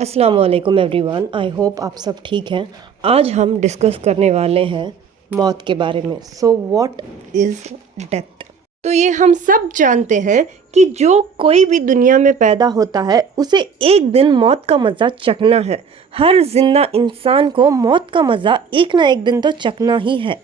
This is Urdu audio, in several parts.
السلام علیکم ایوری ون، آئی ہوپ آپ سب ٹھیک ہیں۔ آج ہم ڈسکس کرنے والے ہیں موت کے بارے میں۔ So what is death? تو یہ ہم سب جانتے ہیں کہ جو کوئی بھی دنیا میں پیدا ہوتا ہے اسے ایک دن موت کا مزہ چکھنا ہے۔ ہر زندہ انسان کو موت کا مزہ ایک نہ ایک دن تو چکھنا ہی ہے۔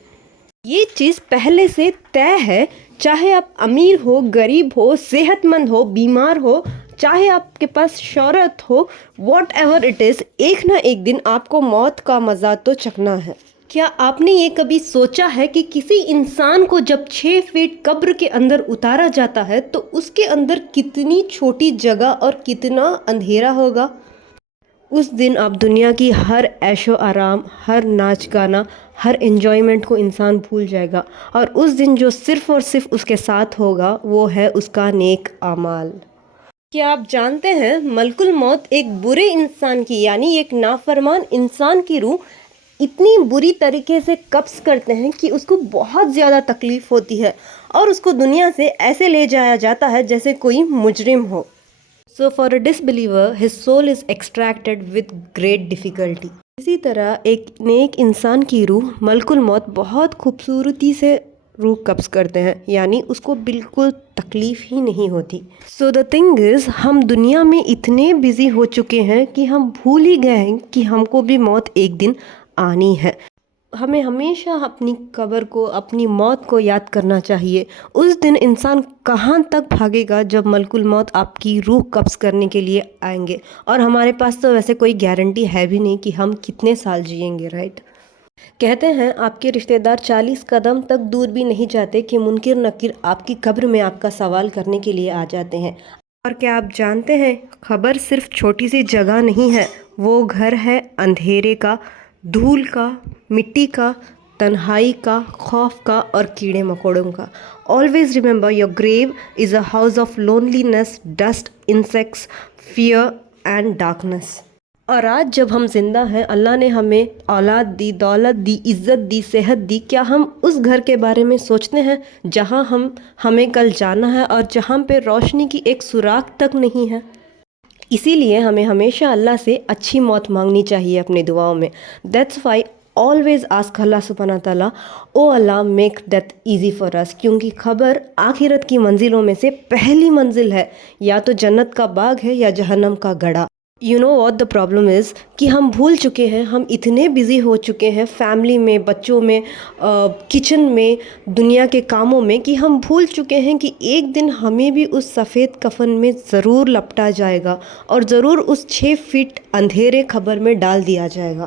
یہ چیز پہلے سے طے ہے، چاہے آپ امیر ہو، غریب ہو، صحت مند ہو، بیمار ہو، چاہے آپ کے پاس شہرت ہو، واٹ ایور اٹ از، ایک نہ ایک دن آپ کو موت کا مزہ تو چکھنا ہے۔ کیا آپ نے یہ کبھی سوچا ہے کہ کسی انسان کو جب 6 فٹ قبر کے اندر اتارا جاتا ہے تو اس کے اندر کتنی چھوٹی جگہ اور کتنا اندھیرا ہوگا؟ اس دن آپ دنیا کی ہر عیش و آرام، ہر ناچ گانا، ہر انجوائمنٹ کو انسان بھول جائے گا، اور اس دن جو صرف اور صرف اس کے ساتھ ہوگا وہ ہے اس کا نیک اعمال۔ کیا آپ جانتے ہیں ملک الموت ایک برے انسان کی، یعنی ایک نافرمان انسان کی روح اتنی بری طریقے سے قبض کرتے ہیں کہ اس کو بہت زیادہ تکلیف ہوتی ہے اور اس کو دنیا سے ایسے لے جایا جاتا ہے جیسے کوئی مجرم ہو۔ So for a disbeliever, his soul is extracted with great difficulty. اسی طرح ایک نیک انسان کی روح ملک الموت بہت خوبصورتی سے روح قبض کرتے ہیں، یعنی اس کو بالکل تکلیف ہی نہیں ہوتی۔ So the thing is، ہم دنیا میں اتنے بزی ہو چکے ہیں کہ ہم بھول ہی گئے ہیں کہ ہم کو بھی موت ایک دن آنی ہے۔ ہمیں ہمیشہ اپنی قبر کو، اپنی موت کو یاد کرنا چاہیے۔ اس دن انسان کہاں تک بھاگے گا جب ملک الموت آپ کی روح قبض کرنے کے لیے آئیں گے، اور ہمارے پاس تو ویسے کوئی گارنٹی ہے بھی نہیں کہ ہم کتنے سال جئیں گے، رائٹ؟ کہتے ہیں آپ کے رشتہ دار 40 قدم تک دور بھی نہیں جاتے کہ منکر نکیر آپ کی قبر میں آپ کا سوال کرنے کے لیے آ جاتے ہیں۔ اور کیا آپ جانتے ہیں قبر صرف چھوٹی سی جگہ نہیں ہے، وہ گھر ہے اندھیرے کا، دھول کا، مٹی کا، تنہائی کا، خوف کا اور کیڑے مکوڑوں کا۔ Always remember your grave is a house of loneliness, dust, insects, fear and darkness۔ اور آج جب ہم زندہ ہیں، اللہ نے ہمیں اولاد دی، دولت دی، عزت دی، صحت دی، کیا ہم اس گھر کے بارے میں سوچتے ہیں جہاں ہمیں کل جانا ہے اور جہاں پہ روشنی کی ایک سراغ تک نہیں ہے؟ اسی لیے ہمیں ہمیشہ اللہ سے اچھی موت مانگنی چاہیے اپنی دعاؤں میں۔ That's why always ask Allah سبحانہ تعالیٰ، O Allah make death easy for us، کیونکہ خبر آخرت کی منزلوں میں سے پہلی منزل ہے، یا تو جنت کا باغ ہے یا جہنم کا گڑھا۔ You know what the problem is، کہ ہم بھول چکے ہیں، ہم اتنے بزی ہو چکے ہیں فیملی میں، بچوں میں، کچن میں، دنیا کے کاموں میں، کہ ہم بھول چکے ہیں کہ ایک دن ہمیں بھی اس سفید کفن میں ضرور لپٹا جائے گا اور ضرور اس 6 فٹ اندھیرے قبر میں ڈال دیا جائے گا۔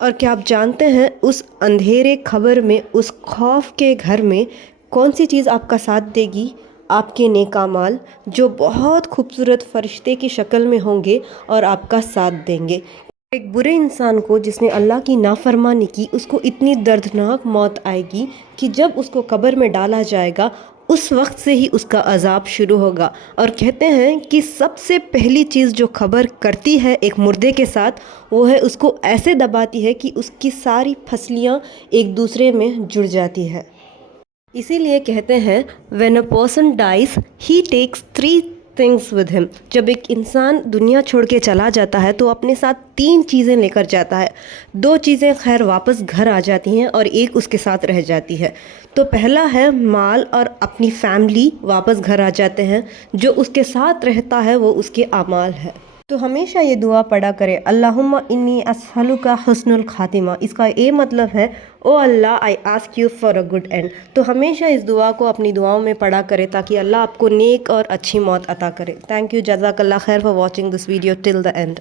اور کیا آپ جانتے ہیں اس اندھیرے قبر میں، اس خوف کے گھر میں کون سی چیز آپ کا ساتھ دے گی؟ آپ کے نیک اعمال، جو بہت خوبصورت فرشتے کی شکل میں ہوں گے اور آپ کا ساتھ دیں گے۔ ایک برے انسان کو جس نے اللہ کی نافرمانی کی، اس کو اتنی دردناک موت آئے گی کہ جب اس کو قبر میں ڈالا جائے گا اس وقت سے ہی اس کا عذاب شروع ہوگا۔ اور کہتے ہیں کہ سب سے پہلی چیز جو قبر کرتی ہے ایک مردے کے ساتھ، وہ ہے اس کو ایسے دباتی ہے کہ اس کی ساری پھسلیاں ایک دوسرے میں جڑ جاتی ہے۔ اسی لیے کہتے ہیں when a person dies he takes 3 things with him۔ جب ایک انسان دنیا چھوڑ کے چلا جاتا ہے تو اپنے ساتھ 3 چیزیں لے کر جاتا ہے۔ 2 چیزیں خیر واپس گھر آ جاتی ہیں اور ایک اس کے ساتھ رہ جاتی ہے۔ تو پہلا ہے مال اور اپنی فیملی واپس گھر آ جاتے ہیں، جو اس کے ساتھ رہتا ہے وہ اس کے اعمال ہے۔ تو ہمیشہ یہ دعا پڑھا کرے، اللہم انی اسألک حسن الخاتمہ۔ اس کا یہ مطلب ہے، O Allah I ask you for a good end. تو ہمیشہ اس دعا کو اپنی دعاؤں میں پڑھا کرے تاکہ اللہ آپ کو نیک اور اچھی موت عطا کرے۔ تھینک یو، جزاک اللہ خیر for watching this video till the end.